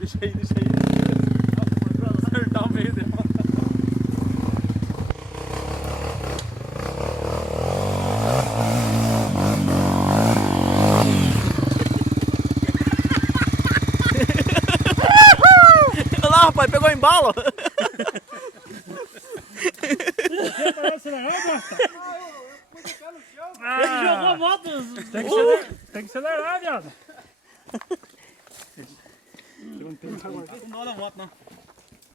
Deixa aí. Acertar o meio dela. Olha lá, rapaz, pegou embalo. Ele jogou a moto. Tem que acelerar, viado. Não dá na moto, não.